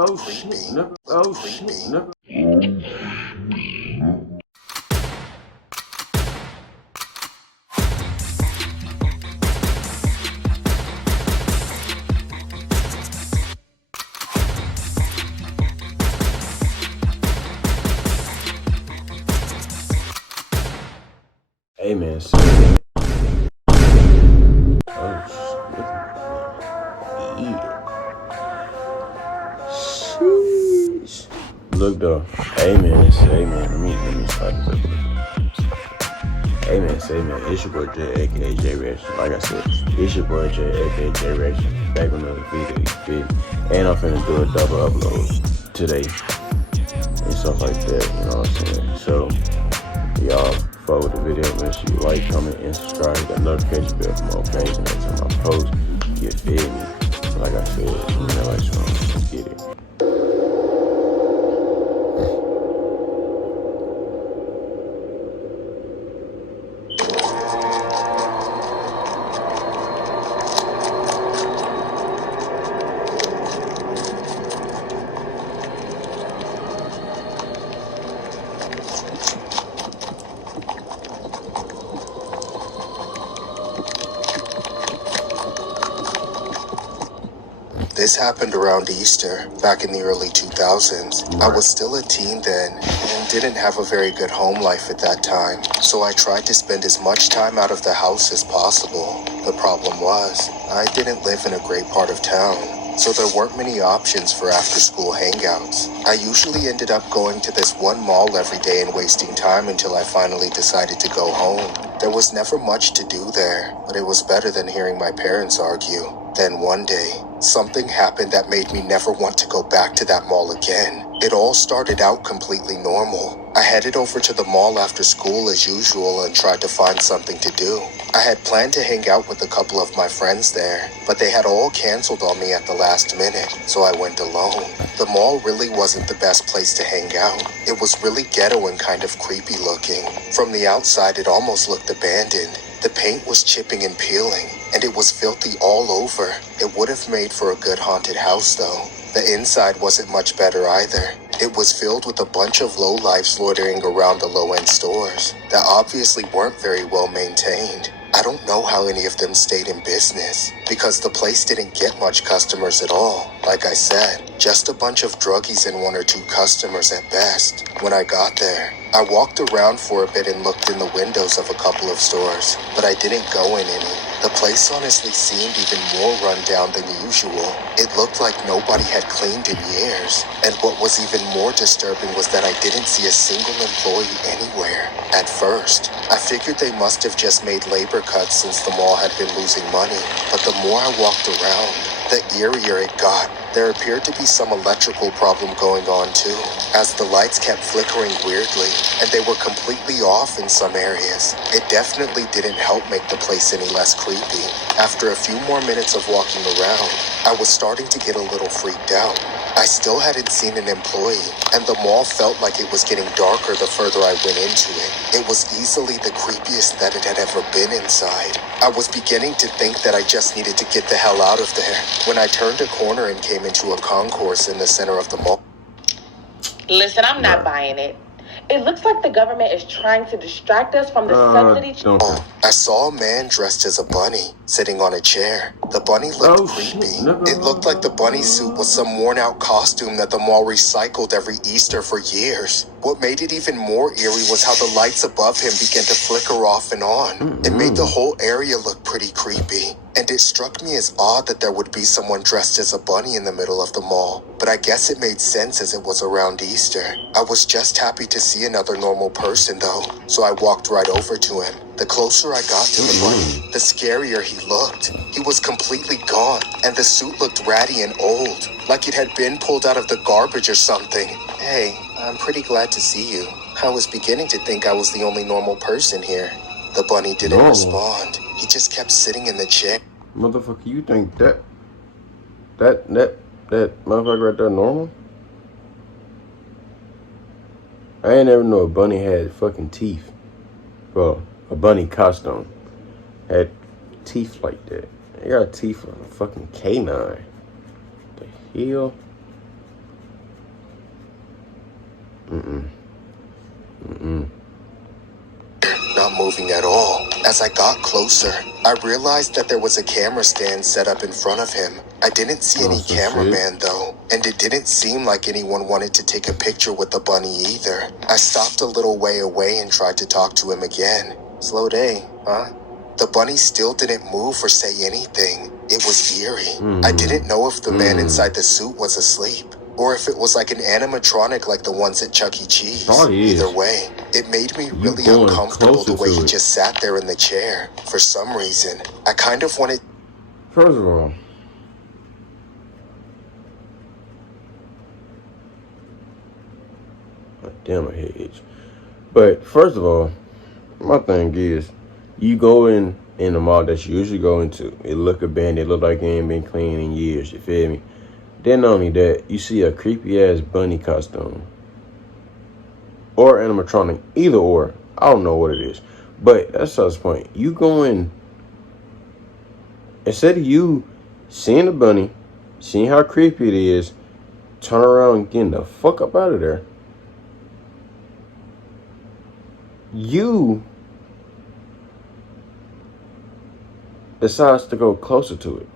Oh shit, nigga. Oh shit, nigga. Hey man, so sheesh. Look though, hey man, let me start this up. Hey man, it's your boy Jay, aka Jayy Reaction. Like I said, it's your boy Jay, aka Jayy Reaction. Back with another video, you feel me? And I'm finna do a double upload today and stuff like that, you know what I'm saying? So, y'all follow the video, make sure you like, comment, and subscribe. Hit that notification bell for more things and next time I post, you feel me? Like I said, you know, let's get it. This happened around Easter, back in the early 2000s. I was still a teen then, and didn't have a very good home life at that time, so I tried to spend as much time out of the house as possible. The problem was, I didn't live in a great part of town, so there weren't many options for after-school hangouts. I usually ended up going to this one mall every day and wasting time until I finally decided to go home. There was never much to do there, but it was better than hearing my parents argue. Then one day, something happened that made me never want to go back to that mall again. It all started out completely normal. I headed over to the mall after school as usual and tried to find something to do. I had planned to hang out with a couple of my friends there, but they had all canceled on me at the last minute, so I went alone. The mall really wasn't the best place to hang out. It was really ghetto and kind of creepy looking. From the outside, it almost looked abandoned. The paint was chipping and peeling, and it was filthy all over. It would have made for a good haunted house though. The inside wasn't much better either. It was filled with a bunch of lowlifes loitering around the low-end stores that obviously weren't very well maintained. I don't know how any of them stayed in business, because the place didn't get much customers at all. Like I said, just a bunch of druggies and one or two customers at best. When I got there, I walked around for a bit and looked in the windows of a couple of stores, but I didn't go in any. The place honestly seemed even more run down than usual. It looked like nobody had cleaned in years. And what was even more disturbing was that I didn't see a single employee anywhere. At first, I figured they must have just made labor cuts since the mall had been losing money. But the more I walked around, the eerier it got. There appeared to be some electrical problem going on too, as the lights kept flickering weirdly, and they were completely off in some areas. It definitely didn't help make the place any less creepy. After a few more minutes of walking around, I was starting to get a little freaked out. I still hadn't seen an employee, and the mall felt like it was getting darker the further I went into it. It was easily the creepiest that it had ever been inside. I was beginning to think that I just needed to get the hell out of there when I turned a corner and came into a concourse in the center of the mall. Listen, I'm not buying it. It looks like the government is trying to distract us from the subsidy. I saw a man dressed as a bunny sitting on a chair. The bunny looked creepy. It looked like the bunny suit was some worn-out costume that the mall recycled every Easter for years. What made it even more eerie was how the lights above him began to flicker off and on. It made the whole area look pretty creepy. And it struck me as odd that there would be someone dressed as a bunny in the middle of the mall. But I guess it made sense as it was around Easter. I was just happy to see another normal person though, so I walked right over to him. The closer I got to the bunny, the scarier he looked. He was completely gone, and the suit looked ratty and old, like it had been pulled out of the garbage or something. Hey, I'm pretty glad to see you. I was beginning to think I was the only normal person here. The bunny didn't respond. He just kept sitting in the chair. Motherfucker, you think that motherfucker right there normal? I ain't never know a bunny had fucking teeth. Well, a bunny costume had teeth like that. They got teeth on a fucking canine. The hell? not moving at all. As I got closer, I realized that there was a camera stand set up in front of him. I didn't see any cameraman though, and it didn't seem like anyone wanted to take a picture with the bunny either. I stopped a little way away and tried to talk to him again. Slow day, huh? The bunny still didn't move or say anything. It was eerie. I didn't know if the man inside the suit was asleep, or if it was like an animatronic like the ones at Chuck E. Cheese. Either way, it made me really uncomfortable the way he just sat there in the chair. For some reason, I kind of wanted... First of all, damn, my head itch. But first of all, my thing is, you go in the mall that you usually go into, it look abandoned, it look like it ain't been cleaned in years, you feel me? Then not only that, you see a creepy ass bunny costume or animatronic, either or, I don't know what it is, but that's the point. You go in, instead of you seeing the bunny, seeing how creepy it is, turn around and getting the fuck up out of there, you decides to go closer to it.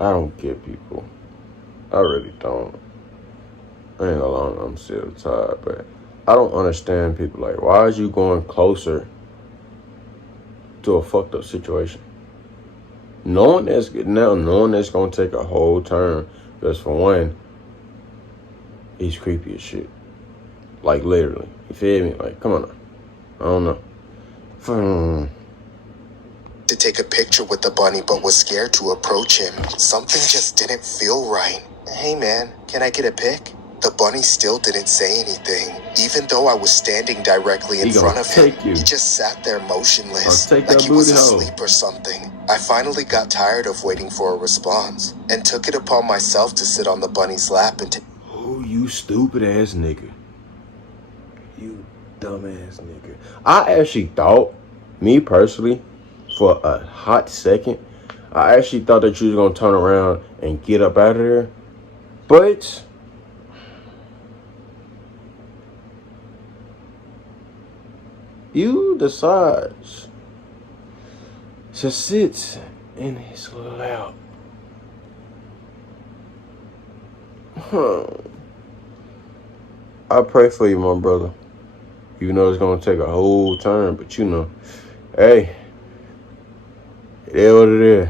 I don't get people. I really don't. I ain't gonna lie, I'm still tired, but I don't understand people. Like, why is you going closer to a fucked up situation? Knowing that's gonna take a whole turn, because for one, he's creepy as shit. Like, literally. You feel me? Like, come on now. I don't know. To take a picture with the bunny, but was scared to approach him. Something just didn't feel right. Hey man, can I get a pic? The bunny still didn't say anything, even though I was standing directly in front of him. He just sat there motionless, like he was asleep or something. I finally got tired of waiting for a response, and took it upon myself to sit on the bunny's lap and oh, you stupid ass nigga. You dumbass nigga. I actually thought, me personally, for a hot second, I actually thought that you was gonna turn around and get up out of there. But you decide to sit in his lap. I pray for you, my brother. You know it's gonna take a whole turn, but you know, hey, it is what it is.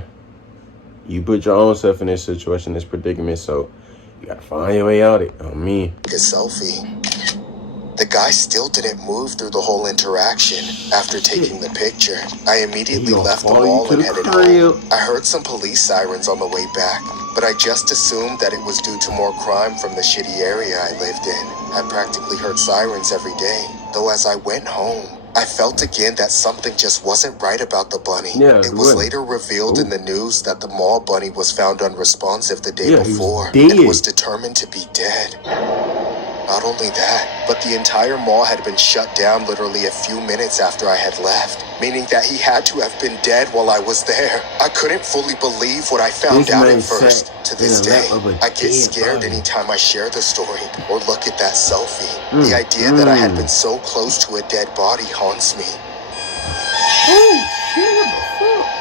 You put your own self in this situation, this predicament, so you gotta find your way out of it. I mean, a selfie. The guy still didn't move through the whole interaction. After taking the picture, I immediately left the mall and headed home. I heard some police sirens on the way back, but I just assumed that it was due to more crime from the shitty area I lived in. I practically heard sirens every day, though as I went home, I felt again that something just wasn't right about the bunny. It was later revealed in the news that the mall bunny was found unresponsive the day before and was determined to be dead. Not only that, but the entire mall had been shut down literally a few minutes after I had left, meaning that he had to have been dead while I was there. I couldn't fully believe what I found out at first. To this day, I get scared anytime I share the story or look at that selfie. The idea that I had been so close to a dead body haunts me.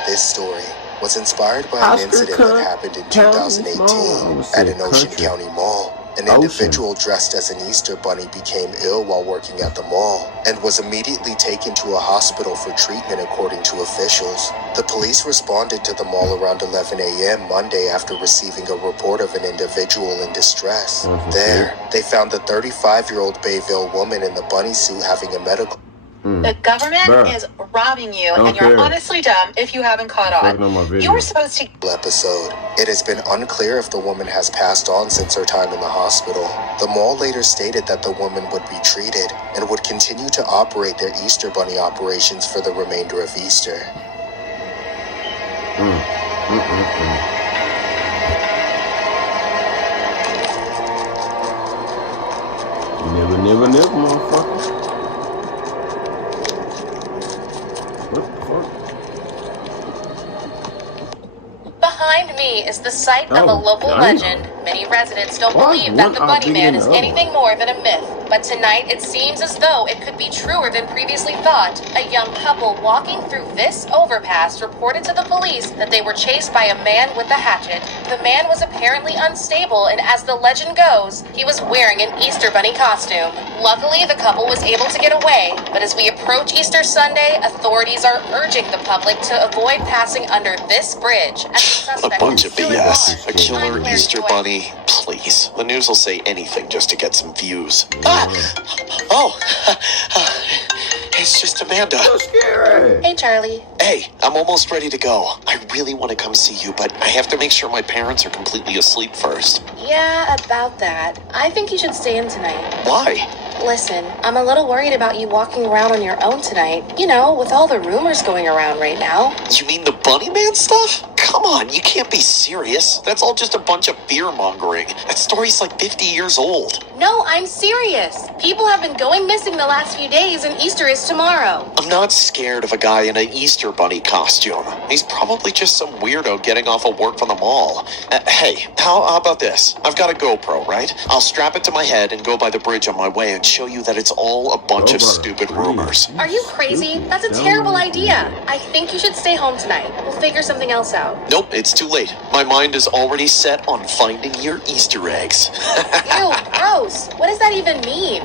This story was inspired by an incident that happened in 2018 at an Ocean County mall. An individual dressed as an Easter bunny became ill while working at the mall and was immediately taken to a hospital for treatment, according to officials. The police responded to the mall around 11 a.m. Monday after receiving a report of an individual in distress. There, they found the 35-year-old Bayville woman in the bunny suit having a medical... The government is robbing you, and you're honestly dumb if you haven't caught on. You were supposed to... Episode. It has been unclear if the woman has passed on since her time in the hospital. The mall later stated that the woman would be treated and would continue to operate their Easter bunny operations for the remainder of Easter. Never, motherfucker. Behind me is the site of a local legend. Many residents don't believe that the Bunny Man is anything more than a myth. But tonight, it seems as though it could be truer than previously thought. A young couple walking through this overpass reported to the police that they were chased by a man with a hatchet. The man was apparently unstable, and as the legend goes, he was wearing an Easter Bunny costume. Luckily, the couple was able to get away, but as we approach Easter Sunday, authorities are urging the public to avoid passing under this bridge. As the A suspect bunch is of still at BS. A large. killer I'm Claire Easter Joy. bunny. Please. The news will say anything just to get some views. Ah! Oh! It's just Amanda. So scary. Hey, Charlie. Hey, I'm almost ready to go. I really want to come see you, but I have to make sure my parents are completely asleep first. Yeah, about that. I think you should stay in tonight. Why? Listen, I'm a little worried about you walking around on your own tonight. You know, with all the rumors going around right now. You mean the Bunny Man stuff? Come on, you can't be serious. That's all just a bunch of fear-mongering. That story's like 50 years old. No, I'm serious. People have been going missing the last few days, and Easter is tomorrow. I'm not scared of a guy in an Easter Bunny costume. He's probably just some weirdo getting off of work from the mall. Hey, how about this? I've got a GoPro, right? I'll strap it to my head and go by the bridge on my way and show you that it's all a bunch of stupid rumors. Are you crazy? That's a terrible idea. I think you should stay home tonight. We'll figure something else out. Nope, it's too late. My mind is already set on finding your Easter eggs. Ew, gross. What does that even mean?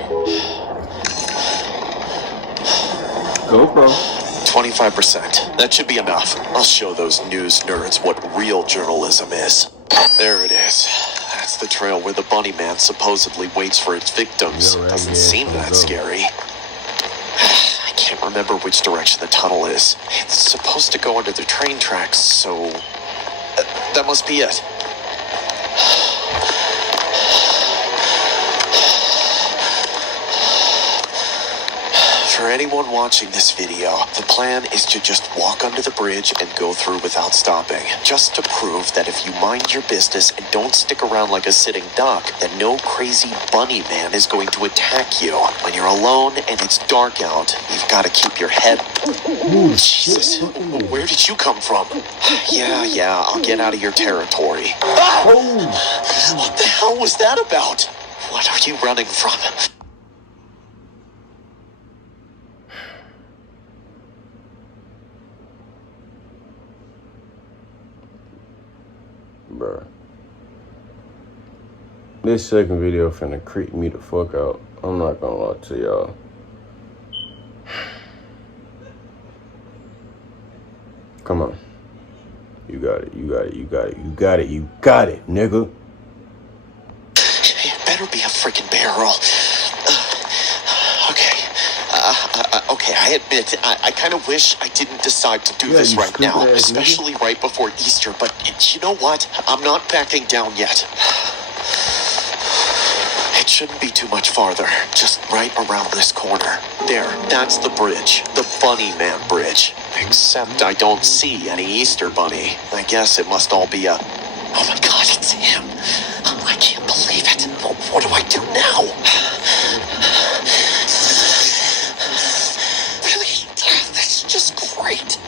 GoPro. 25%. That should be enough. I'll show those news nerds what real journalism is. There it is. That's the trail where the Bunny Man supposedly waits for its victims. Yo, right Doesn't here. seem that scary. I can't remember which direction the tunnel is. It's supposed to go under the train tracks, so... that must be it. For anyone watching this video, the plan is to just walk under the bridge and go through without stopping. Just to prove that if you mind your business and don't stick around like a sitting duck, then no crazy bunny man is going to attack you. When you're alone and it's dark out, you've got to keep your head... Jesus, where did you come from? Yeah, I'll get out of your territory. Ah! What the hell was that about? What are you running from? Bruh. This second video finna creep me the fuck out. I'm not gonna lie to y'all. Come on. You got it, nigga. It better be a freaking barrel. Okay, I admit, I kind of wish I didn't decide to do this right now, especially right before Easter, but you know what? I'm not backing down yet. It shouldn't be too much farther, just right around this corner. There, that's the bridge, the Bunny Man Bridge. Except I don't see any Easter Bunny. I guess it must all be a... Oh my god, it's him! I can't believe it. What do I do now? Great.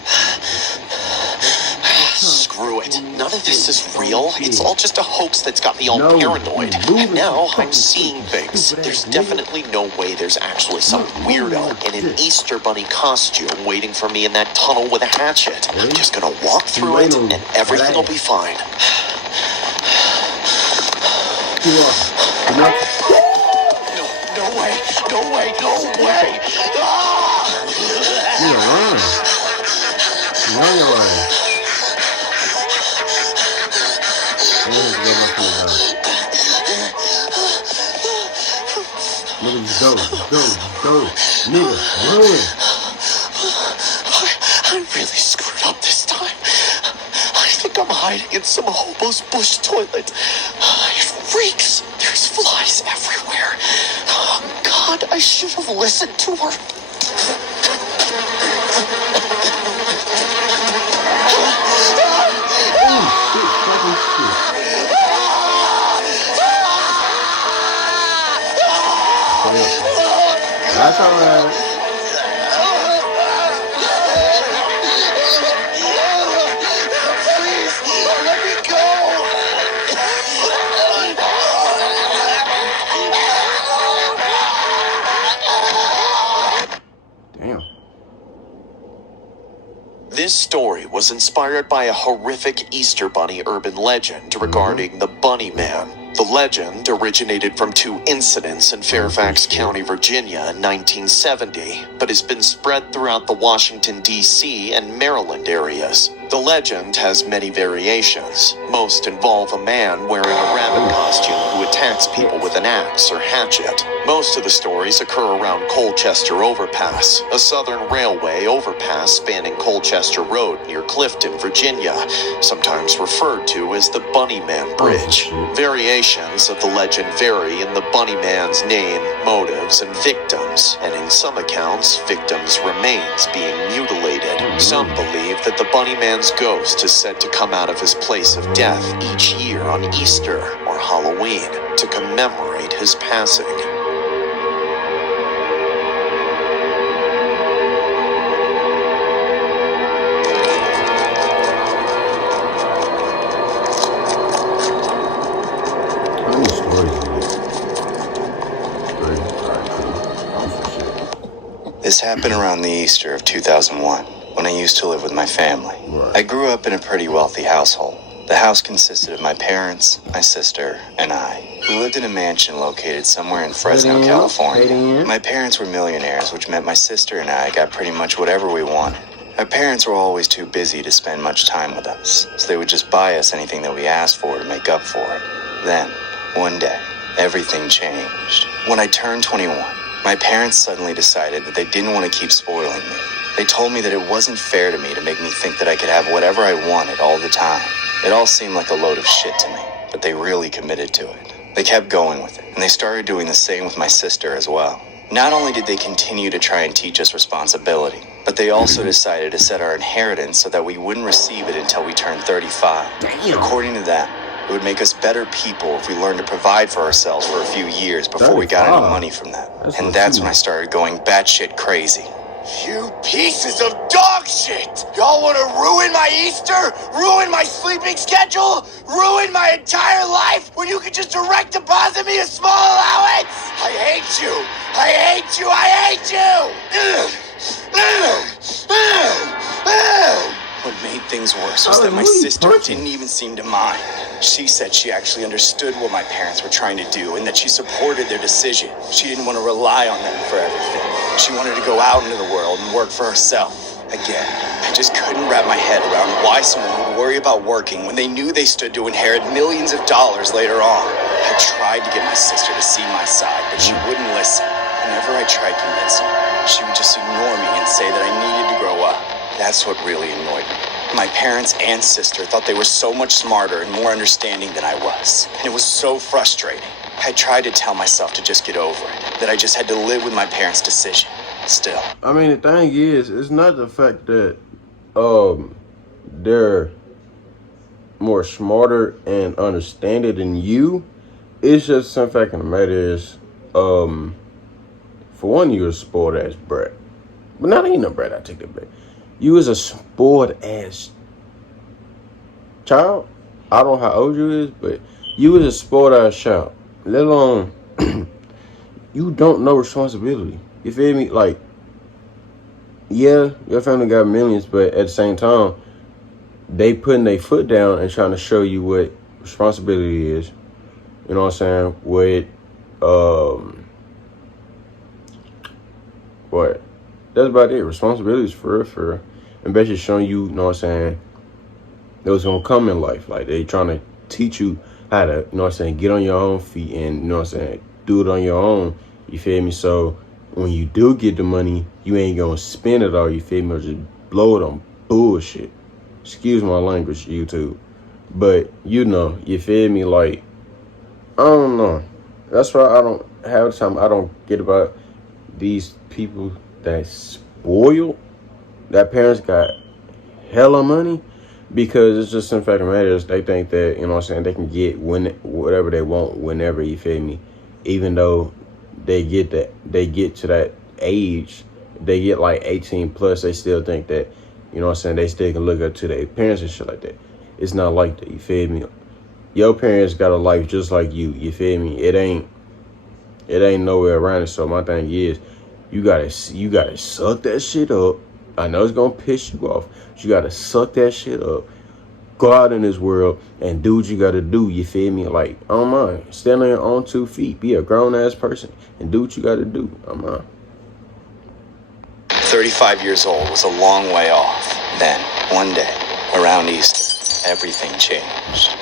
Screw it. None of this is real. It's all just a hoax that's got me all paranoid. And now I'm seeing things. There's definitely no way there's actually some weirdo in an Easter Bunny costume waiting for me in that tunnel with a hatchet. I'm just gonna walk through it and everything will be fine. No way. Ah! Run away. Go. Nigga, run. I really screwed up this time. I think I'm hiding in some hobo's bush toilet. It reeks. There's flies everywhere. Oh, God, I should have listened to her. That's alright. Please, let me go. His story was inspired by a horrific Easter Bunny urban legend regarding the Bunny Man. The legend originated from 2 incidents in Fairfax County, Virginia in 1970, but has been spread throughout the Washington, D.C. and Maryland areas. The legend has many variations. Most involve a man wearing a rabbit costume who attacks people with an axe or hatchet. Most of the stories occur around Colchester Overpass, a southern railway overpass spanning Colchester Road near Clifton, Virginia, sometimes referred to as the Bunny Man Bridge. Variations of the legend vary in the Bunny Man's name, motives, and victims, and in some accounts, victims' remains being mutilated. Some believe that the Bunny Man's ghost is said to come out of his place of death each year on Easter or Halloween to commemorate his passing. This happened around the Easter of 2001, when I used to live with my family. I grew up in a pretty wealthy household. The house consisted of my parents, my sister, and I. We lived in a mansion located somewhere in Fresno, California. My parents were millionaires, which meant my sister and I got pretty much whatever we wanted. My parents were always too busy to spend much time with us, so they would just buy us anything that we asked for to make up for it. Then, one day, everything changed. When I turned 21, my parents suddenly decided that they didn't want to keep spoiling me. They told me that it wasn't fair to me to make me think that I could have whatever I wanted all the time. It all seemed like a load of shit to me, but they really committed to it. They kept going with it, and they started doing the same with my sister as well. Not only did they continue to try and teach us responsibility, but they also decided to set our inheritance so that we wouldn't receive it until we turned 35. According to them, it would make us better people if we learned to provide for ourselves for a few years before we got any money from them. And that's when I started going batshit crazy. You pieces of dog shit! Y'all want to ruin my Easter? Ruin my sleeping schedule? Ruin my entire life when you could just direct deposit me a small allowance? I hate you! I hate you! I hate you! What made things worse was that my sister didn't even seem to mind. She said she actually understood what my parents were trying to do and that she supported their decision. She didn't want to rely on them for everything. She wanted to go out into the world and work for herself. Again, I just couldn't wrap my head around why someone would worry about working when they knew they stood to inherit millions of dollars later on. I tried to get my sister to see my side, but she wouldn't listen. Whenever I tried convincing her, she would just ignore me and say that I needed to grow up. That's what really annoyed me. My parents and sister thought they were so much smarter and more understanding than I was. And it was so frustrating. I tried to tell myself to just get over it, that I just had to live with my parents' decision. Still. I mean, the thing is, it's not the fact that they're more smarter and understanding than you. It's just some fact of the matter is, for one, you're a spoiled ass brat. But not even a brat, I take that back. You was a spoiled ass child. I don't know how old you is, but you was a spoiled ass child. Let alone, you don't know responsibility. You feel me? Like, yeah, your family got millions, but at the same time, they putting their foot down and trying to show you what responsibility is. You know what I'm saying? What? That's about it. Responsibilities for real. And basically showing you know what I'm saying, that was gonna come in life. Like, they trying to teach you how to, you know what I'm saying, get on your own feet and, you know what I'm saying, do it on your own. You feel me? So when you do get the money, you ain't gonna spend it all, you feel me, or just blow it on bullshit. Excuse my language, YouTube. But, you know, you feel me? Like, I don't know. That's why I don't have the time. I don't get about these people that spoiled, that parents got hella money, because it's just some fact of the matter is they think that, you know what I'm saying, they can get whatever they want whenever, you feel me, even though they get to that age, they get like 18 plus, they still think that, you know what I'm saying, they still can look up to their parents and shit like that. It's not like that, you feel me? Your parents got a life just like you feel me? It ain't nowhere around it. So my thing is, you gotta suck that shit up I know it's gonna piss you off. But you gotta suck that shit up. Go out in this world and do what you gotta do. You feel me? Like, I don't mind. Stand on your own 2 feet. Be a grown ass person and do what you gotta do. I don't mind. 35 years old was a long way off. Then, one day, around Easter, everything changed.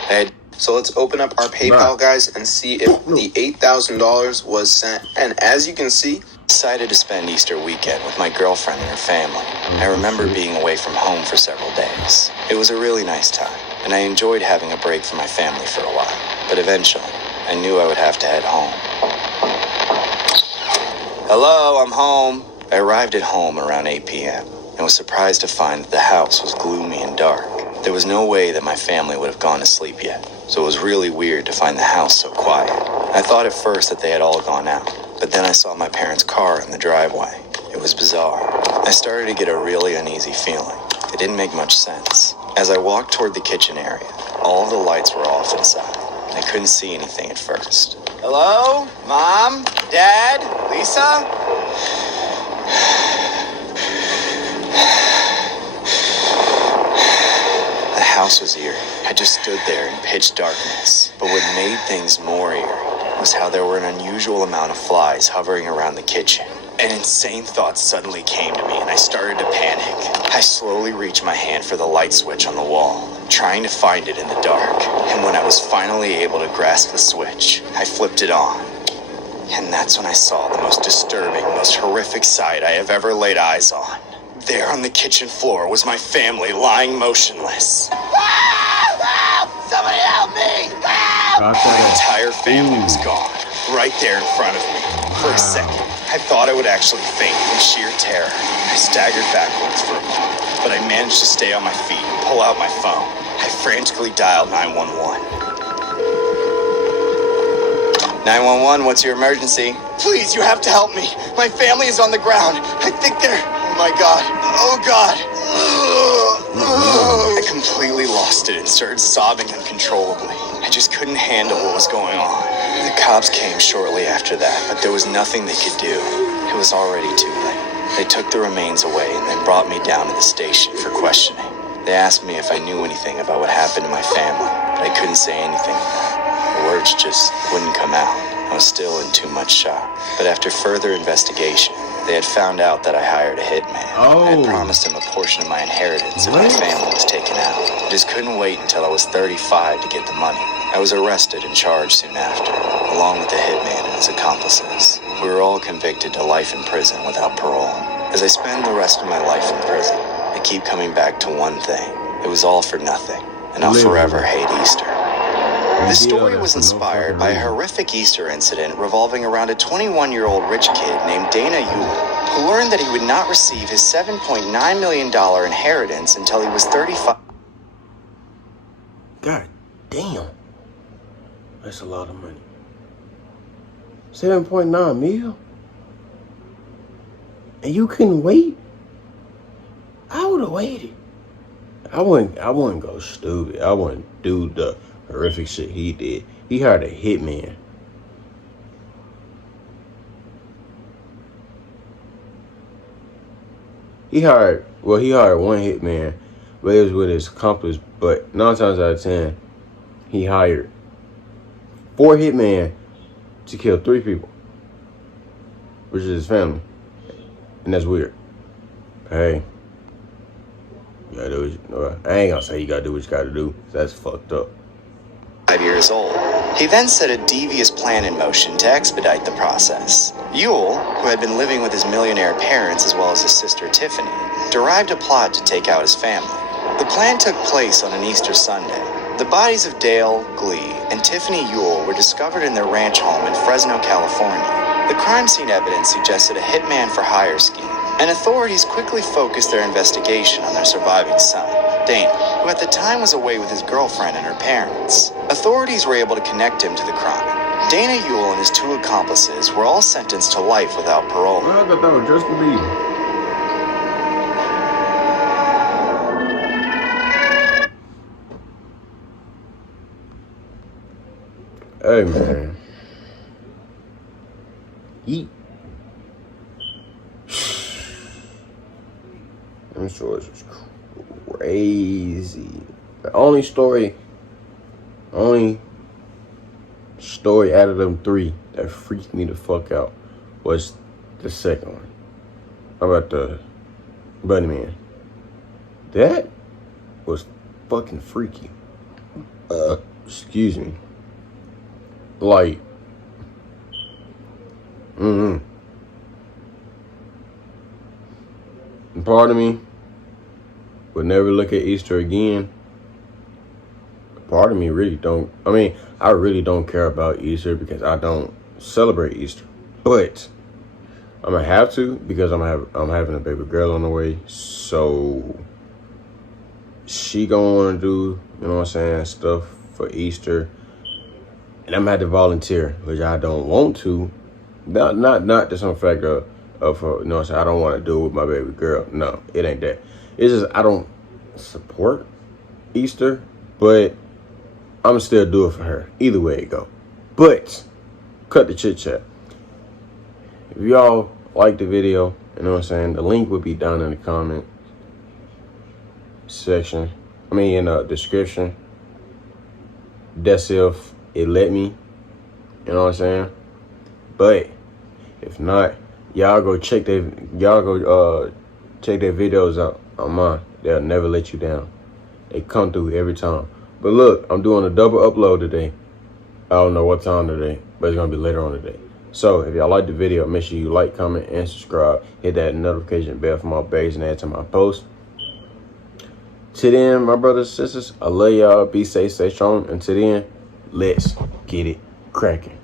So let's open up our PayPal, guys, and see if the $8,000 was sent. And as you can see, Decided to spend Easter weekend with my girlfriend and her family. I remember being away from home for several days. It was a really nice time, and I enjoyed having a break from my family for a while. But eventually, I knew I would have to head home. Hello, I'm home. I arrived at home around 8 p.m. and was surprised to find that the house was gloomy and dark. There was no way that my family would have gone to sleep yet, so it was really weird to find the house so quiet. I thought at first that they had all gone out, but then I saw my parents' car in the driveway. It was bizarre. I started to get a really uneasy feeling. It didn't make much sense. As I walked toward the kitchen area, all of the lights were off inside. I couldn't see anything at first. Hello? Mom? Dad? Lisa? The house was eerie. I just stood there in pitch darkness. But what made things more eerie was how there were an unusual amount of flies hovering around the kitchen. An insane thought suddenly came to me and I started to panic. I slowly reached my hand for the light switch on the wall, trying to find it in the dark. And when I was finally able to grasp the switch, I flipped it on. And that's when I saw the most disturbing, most horrific sight I have ever laid eyes on. There on the kitchen floor was my family lying motionless. Somebody help me! My entire family was gone, right there in front of me. For a second, I thought I would actually faint from sheer terror. I staggered backwards for a moment, but I managed to stay on my feet and pull out my phone. I frantically dialed 911. 911, what's your emergency? Please, you have to help me. My family is on the ground. I think they're... Oh my God. Oh God. I completely lost it and started sobbing uncontrollably. I just couldn't handle what was going on. The cops came shortly after that, but there was nothing they could do. It was already too late. They took the remains away and then brought me down to the station for questioning. They asked me if I knew anything about what happened to my family, but I couldn't say anything. The words just wouldn't come out. I was still in too much shock. But after further investigation, they had found out that I hired a hitman. I had promised him a portion of my inheritance if my family was taken out. I just couldn't wait until I was 35 to get the money. I was arrested and charged soon after, along with the hitman and his accomplices. We were all convicted to life in prison without parole. As I spend the rest of my life in prison, I keep coming back to one thing. It was all for nothing, and I'll forever hate Easter. This story was inspired by a horrific Easter incident revolving around a 21-year-old rich kid named Dana Ewell, who learned that he would not receive his $7.9 million inheritance until he was 35. God damn. That's a lot of money. 7.9 mil? And you couldn't wait? I would have waited. I wouldn't go stupid. I wouldn't do the horrific shit he did. He hired a hitman. He hired one hitman, but it was with his accomplice. But 9 times out of 10, he hired 4 hitmen to kill 3 people, which is his family. And that's weird. Hey, you gotta do what I ain't gonna say you gotta do what you gotta do. That's fucked up. 5 years old. He then set a devious plan in motion to expedite the process. Ewell, who had been living with his millionaire parents as well as his sister Tiffany, derived a plot to take out his family. The plan took place on an Easter Sunday. The bodies of Dale, Glee, and Tiffany Ewell were discovered in their ranch home in Fresno, California. The crime scene evidence suggested a hitman for hire scheme, and authorities quickly focused their investigation on their surviving son, Dana, who at the time was away with his girlfriend and her parents. Authorities were able to connect him to the crime. Dana Ewell and his 2 accomplices were all sentenced to life without parole. Well, I thought that was Justin Bieber. Hey, man. Them stories was crazy. The only story out of them 3 that freaked me the fuck out was the second one. How about the Bunny Man? That was fucking freaky. Excuse me. Like, And part of me would never look at Easter again. Part of me really don't. I mean, I really don't care about Easter because I don't celebrate Easter. But I'm gonna have to because I'm having a baby girl on the way. So she gonna wanna do, you know what I'm saying, stuff for Easter. And I'm gonna have to volunteer, which I don't want to. Not to some fact of you know what I'm saying, I don't want to do it with my baby girl. No, it ain't that. It's just I don't support Easter, but I'm still do it for her. Either way it go. But cut the chit chat. If y'all like the video, you know what I'm saying, the link will be down in the comment section. I mean in the description. That's if it let me. You know what I'm saying? But if not, y'all go check their videos out on mine. They'll never let you down. They come through every time. But look, I'm doing a double upload today. I don't know what time today, but it's gonna be later on today. So if y'all like the video, make sure you like, comment, and subscribe. Hit that notification bell for my updates and add to my posts. To then, my brothers and sisters, I love y'all. Be safe, stay strong. And to then, let's get it cracking.